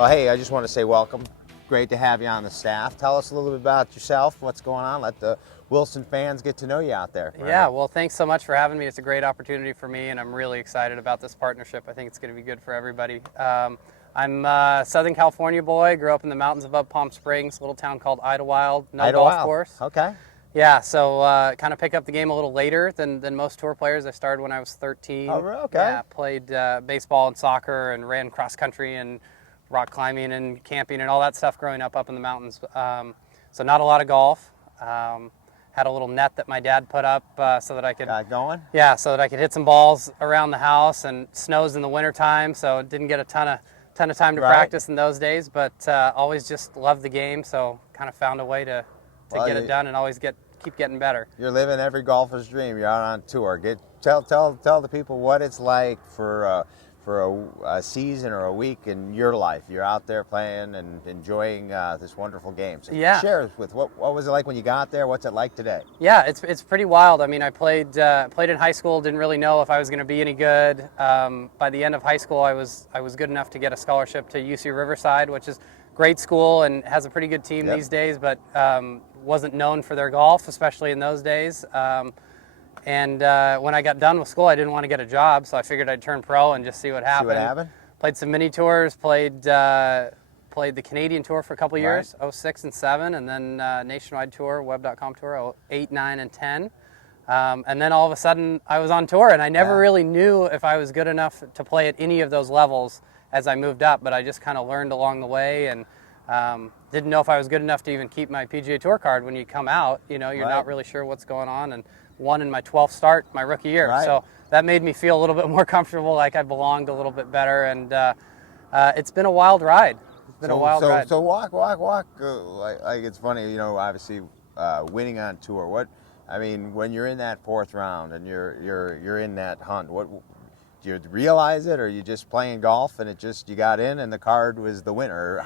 Well, hey, I just want to say welcome. Great to have you on the staff. Tell us a little bit about yourself, what's going on. Let the Wilson fans get to know you out there. Yeah, well, thanks so much for having me. It's a great opportunity for me, and I'm really excited about this partnership. I think it's going to be good for everybody. I'm a Southern California boy, grew up in the mountains above Palm Springs, a little town called Idlewild, golf course. Okay. Yeah, so kind of pick up the game a little later than most tour players. I started when I was 13. Oh, okay. Yeah, played baseball and soccer and ran cross country and rock climbing and camping and all that stuff growing up in the mountains. So not a lot of golf. Had a little net that my dad put up so that I could so that I could hit some balls around the house, and snows in the wintertime, so didn't get a ton of time to practice in those days, but always just loved the game, so kind of found a way to get it done and always keep getting better. You're living every golfer's dream. You're out on tour. Tell the people what it's like for a season or a week in your life. You're out there playing and enjoying this wonderful game. So share with what was it like when you got there? What's it like today? Yeah, it's pretty wild. I mean, I played in high school. Didn't really know if I was going to be any good. By the end of high school, I was good enough to get a scholarship to UC Riverside, which is a great school and has a pretty good team these days, but wasn't known for their golf, especially in those days. And when I got done with school, I didn't want to get a job, so I figured I'd turn pro and just see what happened. Played some mini tours, played the Canadian tour for a couple of years, 06 and 07, and then nationwide tour, web.com tour, 08, 9, and 10. And then all of a sudden, I was on tour, and I never really knew if I was good enough to play at any of those levels as I moved up, but I just kind of learned along the way, and didn't know if I was good enough to even keep my PGA Tour card when you come out. You know, you're not really sure what's going on, and won in my 12th start my rookie year. So that made me feel a little bit more comfortable, like I belonged a little bit better, and it's been a wild ride. It's been a wild ride. So walk. Like it's funny, you know, obviously winning on tour. When you're in that fourth round and you're in that hunt, do you realize it, or are you just playing golf and you got in and the card was the winner?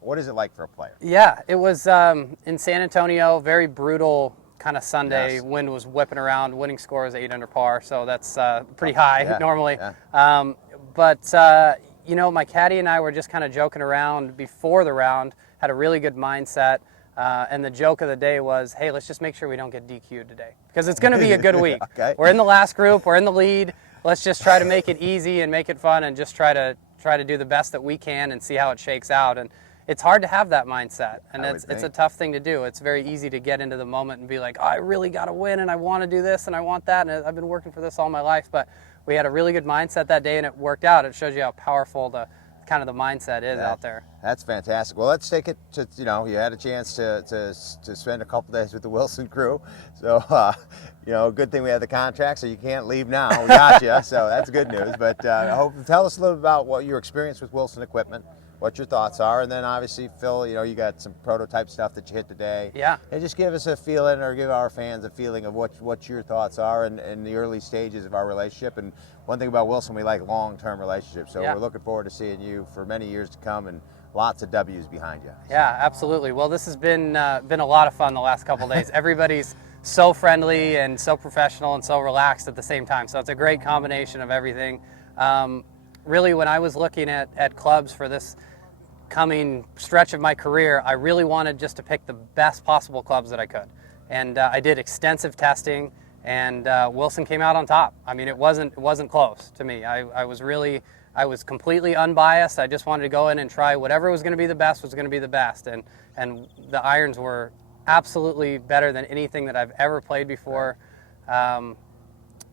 What is it like for a player? Yeah, it was in San Antonio, very brutal kind of Sunday. Wind was whipping around. Winning score was 8 under par, so that's pretty high normally. But you know, my caddy and I were just kind of joking around before the round. Had a really good mindset, and the joke of the day was, "Hey, let's just make sure we don't get DQ'd today, because it's going to be a good week. We're in the last group. We're in the lead. Let's just try to make it easy and make it fun, and just try to do the best that we can and see how it shakes out." And it's hard to have that mindset, and it's a tough thing to do. It's very easy to get into the moment and be like, oh, I really got to win, and I want to do this, and I want that, and I've been working for this all my life. But we had a really good mindset that day, and it worked out. It shows you how powerful the mindset is out there. That's fantastic. Well, let's take it to, you know, you had a chance to spend a couple days with the Wilson crew. So, you know, good thing we have the contract, so you can't leave now. We got you, so that's good news. But tell us a little bit about what your experience with Wilson equipment, what your thoughts are, and then obviously, Phil, you know, you got some prototype stuff that you hit today. Yeah. And just give us a feeling, or give our fans a feeling of what your thoughts are in the early stages of our relationship. And one thing about Wilson, we like long-term relationships, so we're looking forward to seeing you for many years to come, and lots of W's behind you. Yeah, absolutely. Well, this has been a lot of fun the last couple of days. Everybody's so friendly and so professional and so relaxed at the same time, so it's a great combination of everything. Really, when I was looking at clubs for this coming stretch of my career, I really wanted just to pick the best possible clubs that I could. And I did extensive testing, and Wilson came out on top. I mean, it wasn't close to me. I was completely unbiased. I just wanted to go in and try whatever was going to be the best was going to be the best. And the irons were absolutely better than anything that I've ever played before.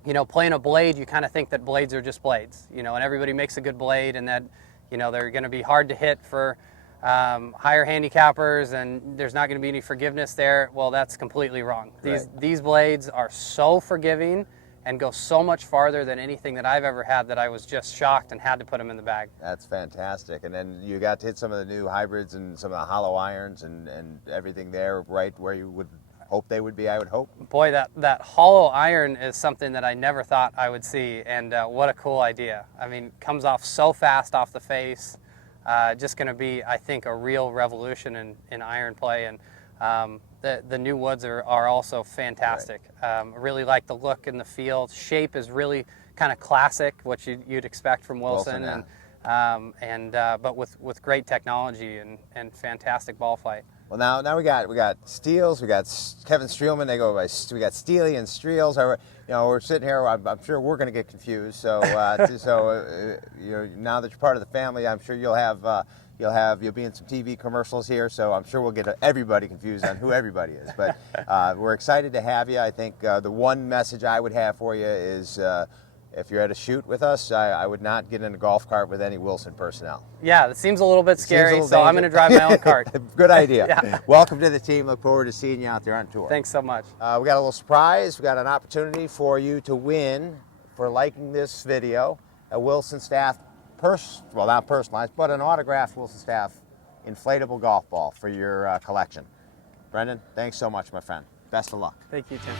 You know, playing a blade, you kind of think that blades are just blades, you know, and everybody makes a good blade, and that, you know, they're going to be hard to hit for higher handicappers, and there's not going to be any forgiveness there. Well, that's completely wrong. These blades are so forgiving and go so much farther than anything that I've ever had, that I was just shocked and had to put them in the bag. That's fantastic. And then you got to hit some of the new hybrids and some of the hollow irons and everything there right where you would hope they would be, I would hope. Boy, that hollow iron is something that I never thought I would see, and what a cool idea. I mean, comes off so fast off the face. Just going to be, I think, a real revolution in iron play, and the new woods are also fantastic. Really like the look and the feel. Shape is really kind of classic, what you'd expect from Wilson. but with great technology and fantastic ball flight. Well, now we got Steels, we got Kevin Streelman. They go by, we got Steely and Streels. We're sitting here. I'm sure we're going to get confused. So now that you're part of the family, I'm sure you'll be in some TV commercials here. So I'm sure we'll get everybody confused on who everybody is. But we're excited to have you. I think the one message I would have for you is, if you're at a shoot with us, I would not get in a golf cart with any Wilson personnel. Yeah, it seems a little bit scary, so I'm going to drive my own cart. Good idea. Yeah. Welcome to the team. Look forward to seeing you out there on tour. Thanks so much. We got a little surprise. We got an opportunity for you to win, for liking this video, a Wilson Staff, not personalized, but an autographed Wilson Staff inflatable golf ball for your collection. Brendan, thanks so much, my friend. Best of luck. Thank you, Tim.